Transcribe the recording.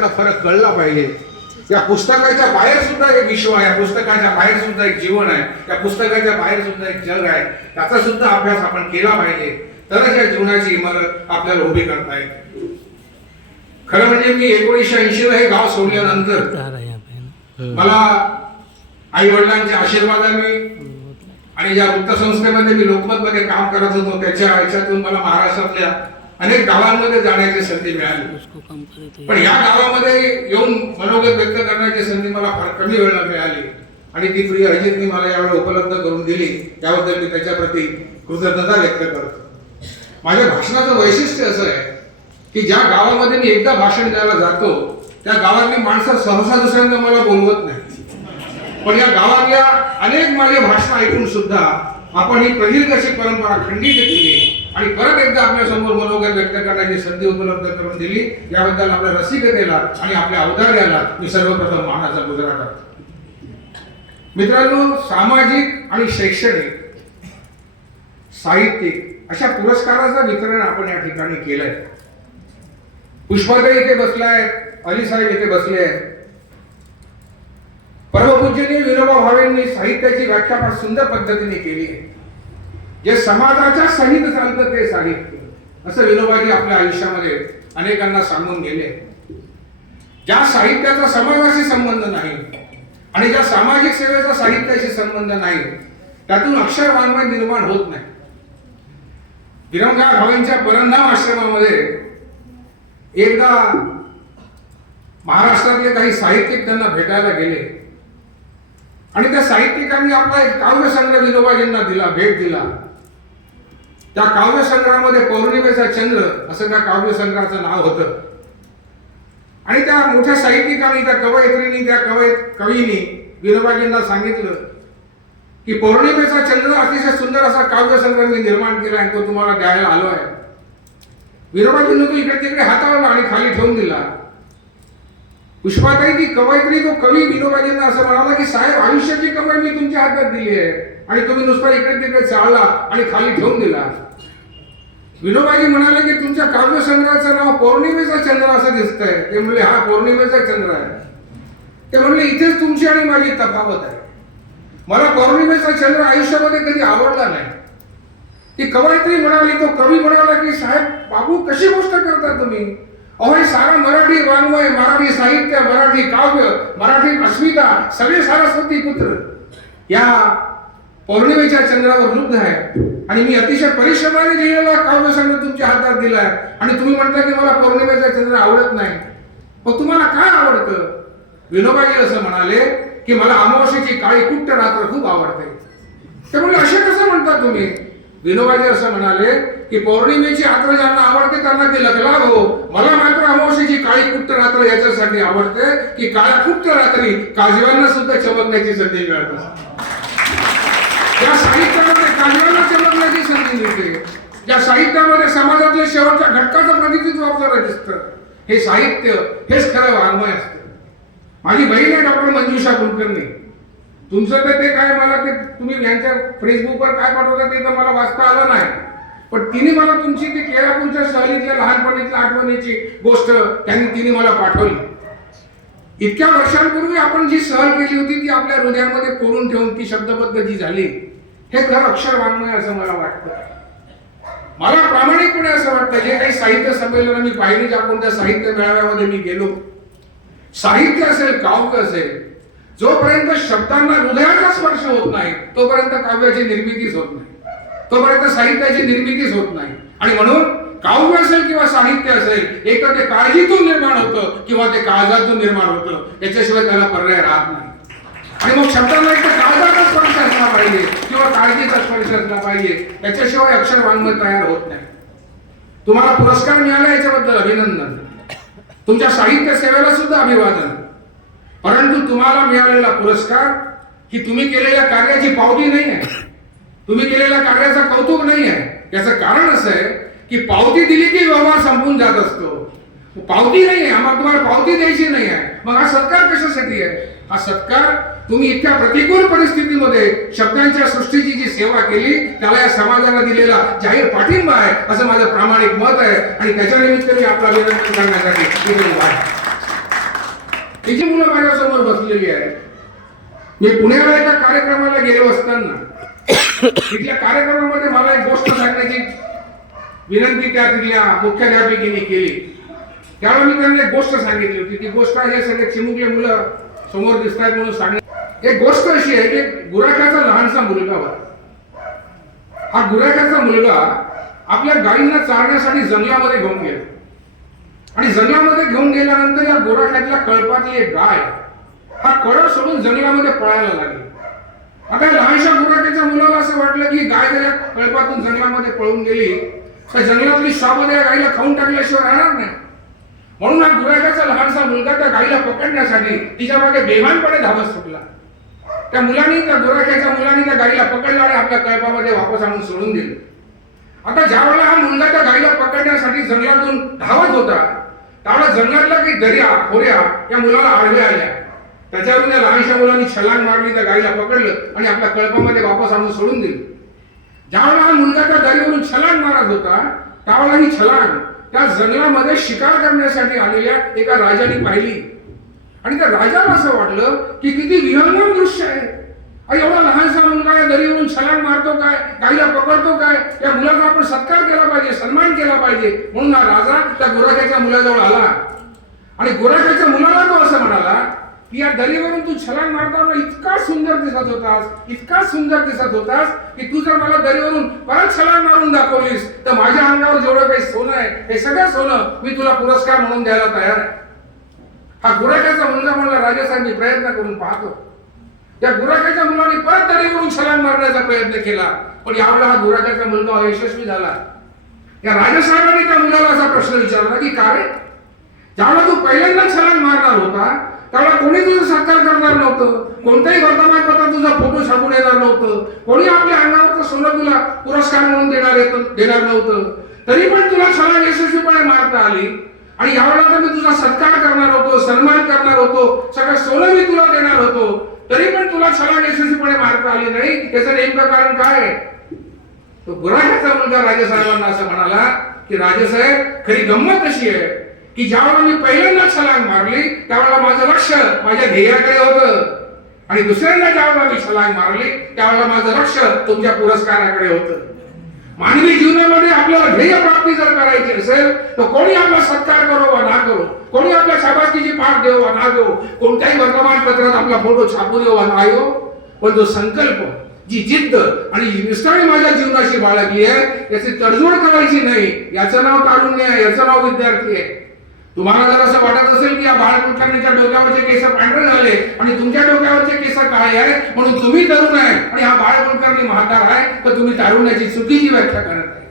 त्यांना फरक कळला पाहिजे. या पुस्तकाच्या बाहेर सुद्धा एक विश्व आहे, या पुस्तकाच्या बाहेर सुद्धा एक जीवन आहे, या पुस्तकाच्या बाहेर सुद्धा एक जग आहे. त्याचा सुद्धा अभ्यास आपण केला पाहिजे, तरच या जीवनाची इमारत आपल्याला उभी करता येते. खरं म्हणजे मी 1980 ला हे गाव सोडल्यानंतर मला आई वडिलांच्या आशीर्वादाने आणि ज्या वृत्तसंस्थेमध्ये मी लोकमत मध्ये काम करत होतो त्याच्या ह्याच्यातून मला महाराष्ट्रातल्या अनेक गावांमध्ये जाण्याची संधी मिळाली. पण या गावामध्ये येऊन मनोगत व्यक्त करण्याची संधी मला फार कमी वेळेला मिळाली आणि ती प्रिय अजितनी मला यावेळी उपलब्ध करून दिली, त्याबद्दल मी त्याच्याप्रती कृतज्ञता व्यक्त करतो. माझ्या भाषणाचं वैशिष्ट्य असं आहे की ज्या गावामध्ये मी एकदा भाषण द्यायला जातो त्या गावातली माणसं सहसा दुसऱ्यांदा मला बोलवत नाही. पण या गावातल्या अनेक माझे भाषण ऐकून सुद्धा आपण ही प्रदीर्घ अशी परंपरा खंडित केली आणि परत एकदा आपल्या समोर मनोगत व्यक्त करण्याची संधी उपलब्ध करून दिली. याबद्दल आपल्या रसिकतेला आणि आपल्या औदार्याला मी सर्वप्रथम मानाचा मुजरा करतो. मित्रांनो, सामाजिक आणि शैक्षणिक, साहित्यिक अशा पुरस्काराचं वितरण आपण या ठिकाणी केलंय. पुष्पाताई इथे बसलाय, अली साहेब इथे बसले आहेत. परमपूज्यनीय विनोबा भावेंनी साहित्याची व्याख्या फार सुंदर पद्धतीने केली आहे. जे समाजाच्या सहित चालतं ते साहित्य, असं विनोबाजी आपल्या आयुष्यामध्ये अनेकांना सांगून गेले. ज्या साहित्याचा समाजाशी संबंध नाही आणि ज्या सामाजिक सेवेचा साहित्याशी संबंध नाही त्यातून अक्षर वाङ्मय निर्माण होत नाही. विनोबा भावेंच्या परमधाम आश्रमामध्ये एकदा महाराष्ट्रातले काही साहित्यिक त्यांना भेटायला गेले आणि त्या साहित्यिकांनी आपला एक काव्यसंग्रह विनोबाजींना दिला, भेट दिला. त्या काव्यसंग्रहामध्ये पौर्णिमेचा चंद्र असं त्या काव्यसंग्रहाचं नाव होतं. आणि त्या मोठ्या साहित्यिकांनी, त्या कवयित्रींनी, त्या कवींनी विनोबाजींना सांगितलं की पौर्णिमेचा चंद्र अतिशय सुंदर असा काव्यसंग्रह मी निर्माण केला आणि तो तुम्हाला द्यायला आलो आहे. विनोबाजींनी तो इकडे तिकडे हाताळला आणि खाली ठेवून दिला. पुष्पाताई ती कवयित्री, तो कवी विनोबाजींना असं म्हणाला की साहेब, आयुष्याची कमाई मी तुमच्या हातात दिली आहे आणि तुम्ही नुसता इकडे तिकडे चालला आणि खाली ठेवून दिला. विनोबाजी म्हणाले की तुमच्या काव्यसंग्रहाचं नाव पौर्णिमेचा चंद्र असं दिसतंय. ते म्हणले हा पौर्णिमेचा चंद्र आहे. ते म्हणले इथेच तुमची आणि माझी तफावत आहे. मला पौर्णिमेचा चंद्र आयुष्यामध्ये कधी आवडला नाही. ती कवयित्री म्हणाली, तो कवी म्हणाला की साहेब बाबू कशी गोष्ट करता तुम्ही? अहो हे सारा मराठी वाङ्मय, मराठी साहित्य, मराठी काव्य, मराठी अस्मिता सगळे सरस्वती पुत्र या पौर्णिमेच्या चंद्रावर वृद्ध आहे आणि मी अतिशय परिश्रमाने लिहिलेला काव्यसंग्रह तुमच्या हातात दिलाय आणि तुम्ही म्हणता की मला पौर्णिमेचा चंद्र आवडत नाही. पण तुम्हाला काय आवडतं? विनोबाजी असं म्हणाले की मला अमावस्येची काळी कुट्ट रात्र खूप आवडते. ते म्हणले असे कसं म्हणता तुम्ही? विनोबाजी असं म्हणाले की पौर्णिमेची रात्र ज्यांना आवडते त्यांना ती लखलाभ हो, मला मात्र अमावस्येची काळी कुट्ट रात्र याच्यासाठी आवडते की काळ्या कुट्ट रात्री काजव्यांना सुद्धा चमकण्याची संधी मिळत असते. या साहित्यामध्ये काजव्यांना चमकण्याची संधी मिळते. या साहित्यामध्ये समाजातल्या शेवटच्या घटकाचं प्रतिनिधित्व आपल्याला दिसतं. हे साहित्य हेच खरं वाङ्मय असतं. माझी बहीण आहे डॉक्टर मंजुषा कुलकर्णी. तुमचं तर ते काय, मला ते तुम्ही यांच्या फेसबुकवर काय पाठवता ते तर मला वाचता आलं नाही, पण तिने मला तुमची ती केळापूरच्या सहलीतल्या लहानपणीच्या आठवणीची गोष्ट तिने मला पाठवली. इतक्या वर्षांपूर्वी आपण जी सहल केली होती ती आपल्या हृदयामध्ये कोरून ठेवून ती शब्दबद्ध जी झाली, हे खरं अक्षर वाङ्मय असं मला वाटतं. मला प्रामाणिकपणे असं वाटतं जे काही साहित्य संमेलन मी पाहिली, ज्या कोणत्या साहित्य मेळाव्यामध्ये मी गेलो, साहित्य असेल, काव्य असेल, जोपर्यंत शब्दांना हृदयाचा स्पर्श होत नाही तोपर्यंत काव्याची निर्मितीच होत नाही, तोपर्यंत साहित्याची निर्मितीच होत नाही. आणि म्हणून काव्य असेल किंवा साहित्य असेल, एक तर ते काळजीतून निर्माण होतं किंवा ते काळजातून निर्माण होतं, याच्याशिवाय त्याला पर्याय राहत नाही. आणि मग शब्दांना एक तर काळजाचा स्पर्श असला पाहिजे किंवा काळजीचा स्पर्श असला पाहिजे, याच्याशिवाय अक्षर वाङ्मय तयार होत नाही. तुम्हाला पुरस्कार मिळाला याच्याबद्दल अभिनंदन, तुमच्या साहित्य सेवेला सुद्धा अभिवादन. परंतु तुम्हाला मिळालेला पुरस्कार ही तुम्ही केलेल्या कार्याची पावती नाही आहे, तुम्ही केलेल्या कार्याचं कौतुक नाही आहे. याचं कारण असं आहे की पावती दिली की व्यवहार संपून जात असतो. पावती नाही आहे, आम्हाला तुम्हाला पावती द्यायची नाही आहे. मग हा सत्कार कशासाठी आहे? हा सत्कार तुम्ही इतक्या प्रतिकूल परिस्थितीमध्ये शब्दांच्या सृष्टीची जी सेवा केली त्याला या समाजाला दिलेला जाहीर पाठिंबा आहे असं माझं प्रामाणिक मत आहे आणि त्याच्या निमित्ताने आपला अभिनंदन करण्यासाठी इथे उभा आहे. तिची मुलं माझ्यासमोर बसलेली आहेत. मी पुण्याला एका कार्यक्रमाला गेलो असताना तिथल्या कार्यक्रमामध्ये मला एक गोष्ट सांगण्याची विनंती त्या तिथल्या मुख्याध्यापिकेने केली. त्यावेळी मी त्यांना एक गोष्ट सांगितली होती. ती गोष्ट हे सगळे चिमुकले मुलं समोर दिसतात म्हणून सांगितली. एक गोष्ट अशी आहे की गुराख्याचा लहानसा मुलगा होता. हा गुराख्याचा मुलगा आपल्या गायींना चारण्यासाठी जंगलामध्ये घेऊन गेला आणि जंगलामध्ये घेऊन गेल्यानंतर या गुराख्यातल्या कळपातली एक गाय हा कळ सोडून जंगलामध्ये पळायला लागली. आता या लहानशा गुराख्याच्या मुलाला असं वाटलं की गाय जर या कळपातून जंगलामध्ये पळून गेली तर जंगलातली श्वाप या गायीला खाऊन टाकल्याशिवाय राहणार नाही. म्हणून हा गुराख्याचा लहानसा मुलगा त्या गायीला पकडण्यासाठी तिच्या मागे बेभानपणे धावत सुटला. त्या गुराख्याच्या मुलांनी त्या गायीला पकडलं आणि आपल्या कळपामध्ये वापस आणून सोडून दिलं. आता ज्यावेळेला हा मुलगा त्या गायीला पकडण्यासाठी जंगलातून धावत होता त्यावेळेला जंगलातल्या काही दर्या खोऱ्या या मुलाला आडव्या आल्या. त्याच्यावरून त्या लहानशा मुलांनी छलांग मारली, त्या गायीला पकडलं आणि आपल्या कळपामध्ये वापस आणून सोडून दिलं. ज्यावेळेला हा मुलगा त्या दरीवरून छलांग मारत होता त्यावेळेला ही छलांग त्या जंगलामध्ये शिकार करण्यासाठी आलेल्या एका राजाने पाहिली आणि त्या राजाला असं वाटलं की किती विहंगम दृश्य आहे. एवढा लहानसा मुलगा या दरीवरून छलांग मारतो काय, गायीला पकडतो काय, या मुलाचा आपण सत्कार केला पाहिजे, सन्मान केला पाहिजे. म्हणून हा राजा त्या गुराख्याच्या मुलाजवळ आला आणि गुराख्याच्या मुलाला तो असं म्हणाला की या दरीवरून तू छलांग मारताना इतका सुंदर दिसत होतास की तू जर मला दरीवरून परत छलांग मारून दाखवलीस तर माझ्या अंगावर जेवढं काही सोनं आहे हे सगळं सोनं मी तुला पुरस्कार म्हणून द्यायला तयार आहे. हा गुराख्याचा मुलगा म्हणला, राजासाहेब मी प्रयत्न करून पाहतो. त्या गुराख्याच्या मुलाने परत दरीवरून छलांग मारण्याचा प्रयत्न केला पण यावेळेला हा गुराख्याचा मुलगा यशस्वी झाला. या राजासाहेबांनी त्या मुलाला असा प्रश्न विचारला की का रे, ज्यावेळेला तू पहिल्यांदा छलांग मारणार होता त्यावेळेला कोणी तुझा सत्कार करणार नव्हतं, कोणत्याही वर्तमानपत्रात तुझा फोटो छापून येणार नव्हतं, कोणी आपल्या अंगावरचं सोनं तुला पुरस्कार म्हणून देणार नव्हतं, तरी पण तुला छलांग यशस्वीपणे मारता आली. आणि यावेळेला तर मी तुझा सत्कार करणार होतो, सन्मान करणार होतो, सगळं सोनं मी तुला देणार होतो, तरी पण तुला छलांग यशस्वीपणे मारता आली नाही. याचं नेमकं कारण काय आहे? तो गुराख्याचा मुलगा राजासाहेबांना असं म्हणाला की राजासाहेब खरी गंमत अशी आहे की ज्यावेळेला मी पहिल्यांदा छलांग मारली त्यावेळेला माझं लक्ष माझ्या ध्येयाकडे होतं आणि दुसऱ्यांदा ज्यावेळेला मी छलांग मारली त्यावेळेला माझं लक्ष तुमच्या पुरस्काराकडे होतं. मानवी जीवनामध्ये आपल्याला ध्येय प्राप्ती जर करायची असेल तर कोणी आपला सत्कार करो वा ना करो, कोणी आपल्या शाबासकीची पाठ देऊ वा ना देऊ, कोणत्याही वर्तमानपत्रात आपला फोटो छापून येऊ वा ना येऊ, पण जो संकल्प, जी जिद्द आणि निष्ठाने माझ्या जीवनाशी बाळगली आहे याची तडजोड करायची नाही, याचं नाव तारुण्य आहे, याचं नाव विद्यार्थी आहे. तुम्हाला जर असं वाटत असेल की या बाळ कुलकर्णीच्या डोक्यावरचे केस पांढरे झाले आणि तुमच्या डोक्यावरचे केस काळे आहे म्हणून तुम्ही तरुण आहे आणि हा बाळ कुलकर्णी म्हातारा आहे तर तुम्ही तारुण्याची चुकीची व्याख्या करत आहे.